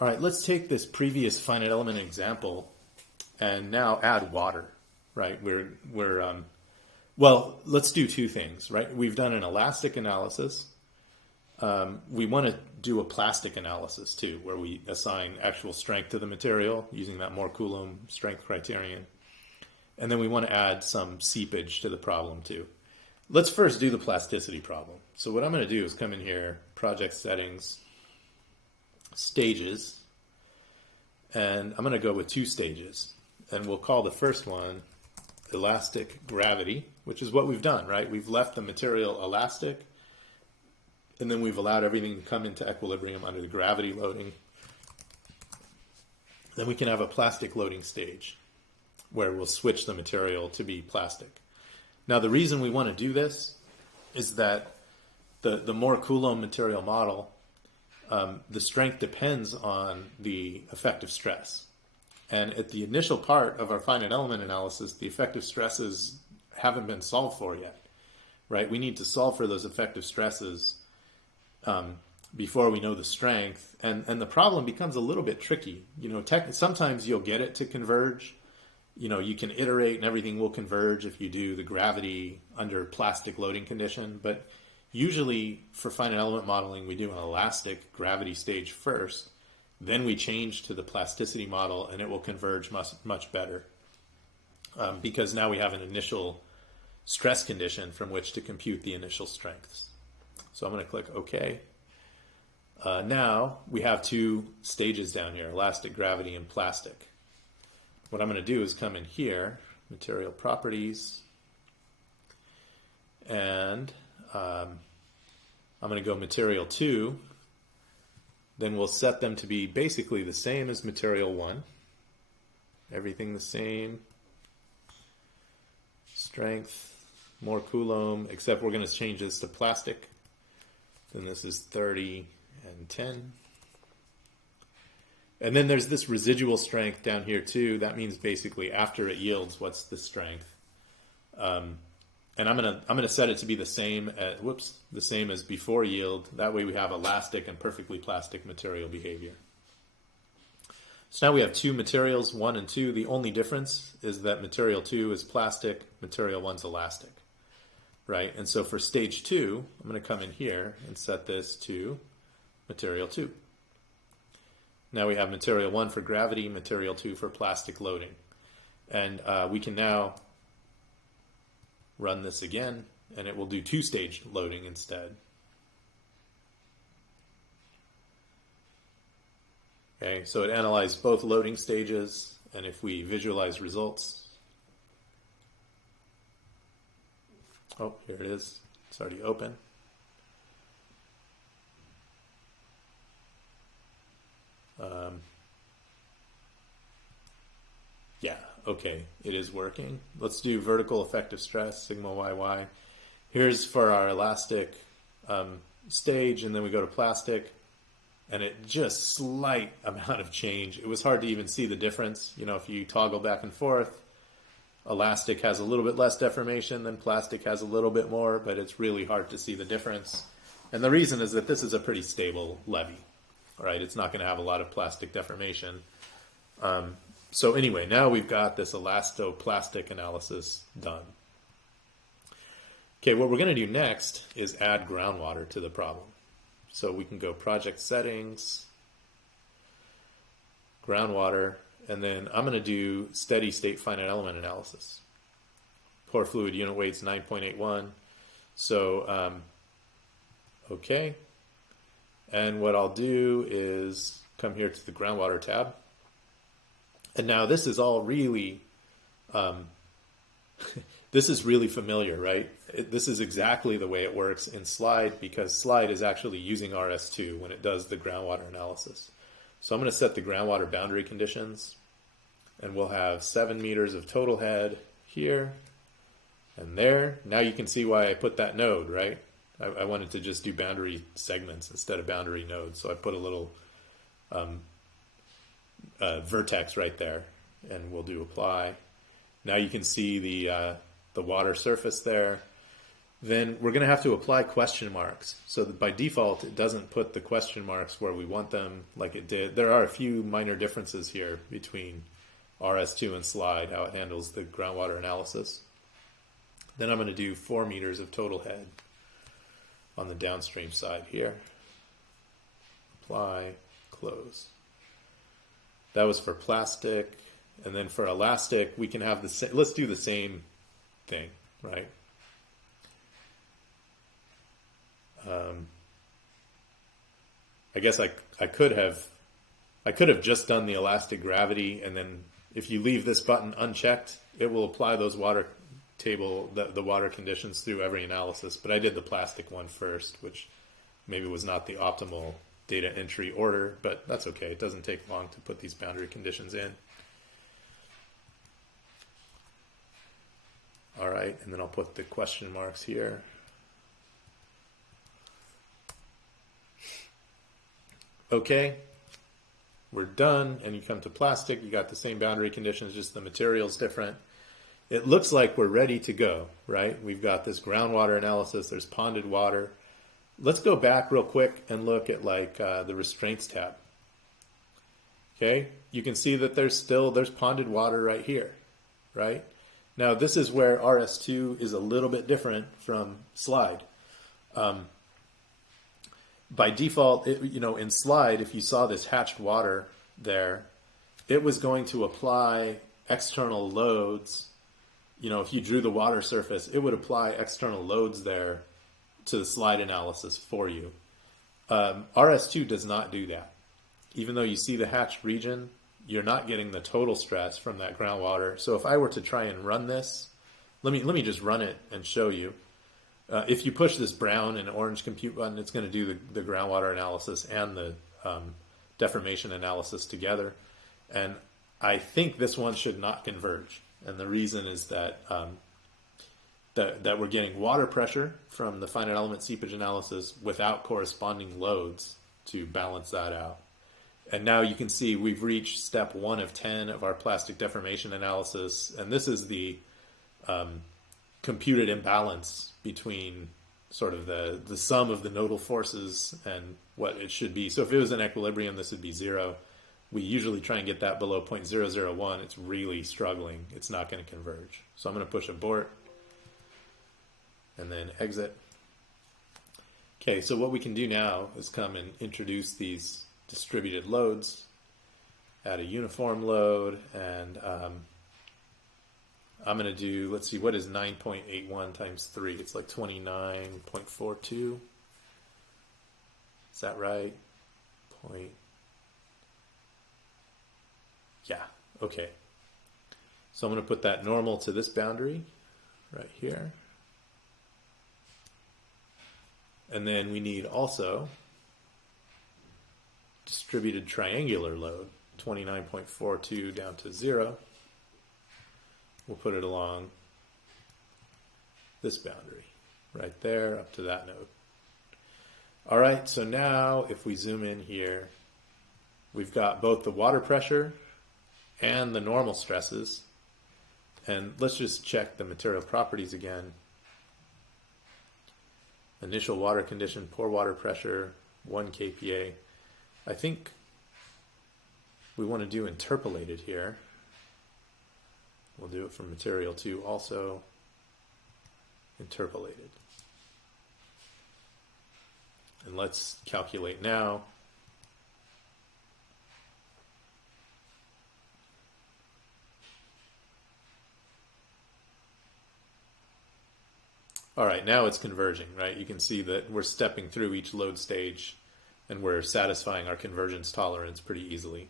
All right, let's take this previous finite element example and now add water, right? Well, let's do two things, right? We've done an elastic analysis. We want to do a plastic analysis too, where we assign actual strength to the material using that Moore Coulomb strength criterion. And then we want to add some seepage to the problem too. Let's first do the plasticity problem. So what I'm going to do is come in here, project settings, stages, and I'm going to go with 2 stages. And we'll call the first one elastic gravity, which is what we've done, right? We've left the material elastic, and then we've allowed everything to come into equilibrium under the gravity loading. Then we can have a plastic loading stage where we'll switch the material to be plastic. Now, the reason we want to do this is that the Moore Coulomb material model, the strength depends on the effective stress. And at the initial part of our finite element analysis, the effective stresses haven't been solved for yet, right? We need to solve for those effective stresses before we know the strength. And the problem becomes a little bit tricky. Sometimes you'll get it to converge. You can iterate and everything will converge if you do the gravity under plastic loading condition. But usually for finite element modeling, we do an elastic gravity stage first. Then we change to the plasticity model and it will converge much better because now we have an initial stress condition from which to compute the initial strengths. So I'm going to click OK. Now we have 2 stages down here, elastic gravity and plastic. What I'm going to do is come in here, material properties, and I'm going to go material 2. Then we'll set them to be basically the same as material 1. Everything the same. Strength, Moore Coulomb, except we're going to change this to plastic. Then this is 30 and 10. And then there's this residual strength down here too. That means basically after it yields, what's the strength? And I'm gonna set it to be the same as before yield. That way we have elastic and perfectly plastic material behavior. So now we have 2 materials, 1 and 2. The only difference is that material 2 is plastic, material 1's elastic, right? And so for stage 2, I'm going to come in here and set this to material 2. Now we have material 1 for gravity, material 2 for plastic loading. And we can now run this again, and it will do 2-stage loading instead. Okay, so it analyzed both loading stages, and if we visualize results, oh, here it is. It's already open. Yeah, okay, it is working. Let's do vertical effective stress, sigma YY. Here's for our elastic stage, and then we go to plastic, and it just slight amount of change. It was hard to even see the difference. If you toggle back and forth, elastic has a little bit less deformation than plastic has a little bit more, but it's really hard to see the difference. And the reason is that this is a pretty stable levee. All right, it's not going to have a lot of plastic deformation. So anyway, now we've got this elastoplastic analysis done. Okay, what we're going to do next is add groundwater to the problem. So we can go project settings, groundwater, and then I'm going to do steady state finite element analysis. Pore fluid unit weight's 9.81. So, okay. And what I'll do is come here to the groundwater tab. And now this is all really, this is really familiar, right? This is exactly the way it works in Slide, because Slide is actually using RS2 when it does the groundwater analysis. So I'm going to set the groundwater boundary conditions, and we'll have 7 meters of total head here and there. Now you can see why I put that node, right? I wanted to just do boundary segments instead of boundary nodes, so I put a little vertex right there, and we'll do apply. Now you can see the water surface there. then we're going to have to apply question marks. So that by default, it doesn't put the question marks where we want them like it did. There are a few minor differences here between RS2 and slide, how it handles the groundwater analysis. Then I'm going to do 4 meters of total head on the downstream side here. Apply, close. That was for plastic. And then for elastic, we can have the same, let's do the same thing, right? I guess I could have just done the elastic gravity, and then if you leave this button unchecked, it will apply those water table, the water conditions through every analysis. But I did the plastic one first, which maybe was not the optimal data entry order, but that's okay. It doesn't take long to put these boundary conditions in. All right, and then I'll put the question marks here. Okay, we're done, and you come to plastic, you got the same boundary conditions, just the material's different. It looks like we're ready to go, right? We've got this groundwater analysis, there's ponded water. Let's go back real quick and look at like the restraints tab. Okay, you can see that there's ponded water right here, right? Now this is where RS2 is a little bit different from slide. By default, in slide, if you saw this hatched water there, it was going to apply external loads. If you drew the water surface, it would apply external loads there to the slide analysis for you. RS2 does not do that. Even though you see the hatched region, you're not getting the total stress from that groundwater. So if I were to try and run this, let me just run it and show you. If you push this brown and orange compute button, it's going to do the groundwater analysis and the deformation analysis together. And I think this one should not converge. And the reason is that that we're getting water pressure from the finite element seepage analysis without corresponding loads to balance that out. And now you can see we've reached step 1 of 10 of our plastic deformation analysis. And this is the computed imbalance between sort of the sum of the nodal forces and what it should be. So if it was in equilibrium, this would be 0. We usually try and get that below 0.001. It's really struggling. It's not going to converge. So I'm going to push abort and then exit. Okay, so what we can do now is come and introduce these distributed loads, add a uniform load, and I'm going to do, let's see, what is 9.81 times 3? It's like 29.42. Is that right? Yeah, okay. So I'm going to put that normal to this boundary right here. And then we need also distributed triangular load, 29.42 down to 0. We'll put it along this boundary right there up to that node. All right, so now if we zoom in here, we've got both the water pressure and the normal stresses. And let's just check the material properties again. Initial water condition, pore water pressure, 1 kPa. I think we want to do interpolated here. We'll do it for material 2 also, interpolated. And let's calculate now. All right, now it's converging, right? You can see that we're stepping through each load stage and we're satisfying our convergence tolerance pretty easily.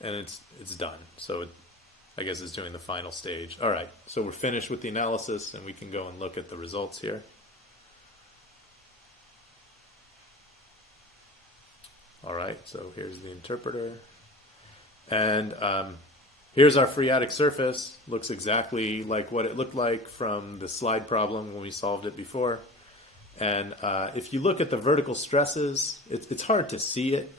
And it's done. So I guess it's doing the final stage. All right, so we're finished with the analysis and we can go and look at the results here. All right, so here's the interpreter. And here's our phreatic surface. Looks exactly like what it looked like from the slide problem when we solved it before. And if you look at the vertical stresses, it's hard to see it,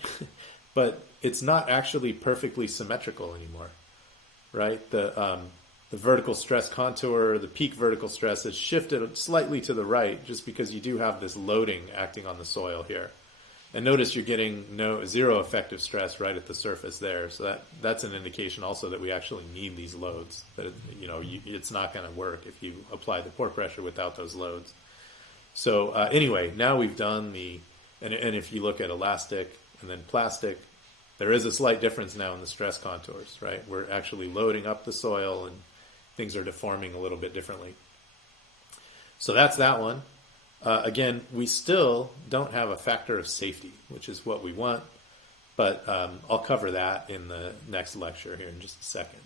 but it's not actually perfectly symmetrical anymore, right? The vertical stress contour, the peak vertical stress is shifted slightly to the right just because you do have this loading acting on the soil here. And notice you're getting zero effective stress right at the surface there. So that's an indication also that we actually need these loads. That it's not going to work if you apply the pore pressure without those loads. So anyway, now we've done and if you look at elastic and then plastic, there is a slight difference now in the stress contours, right? We're actually loading up the soil and things are deforming a little bit differently. So that's that one. Again, we still don't have a factor of safety, which is what we want, but I'll cover that in the next lecture here in just a second.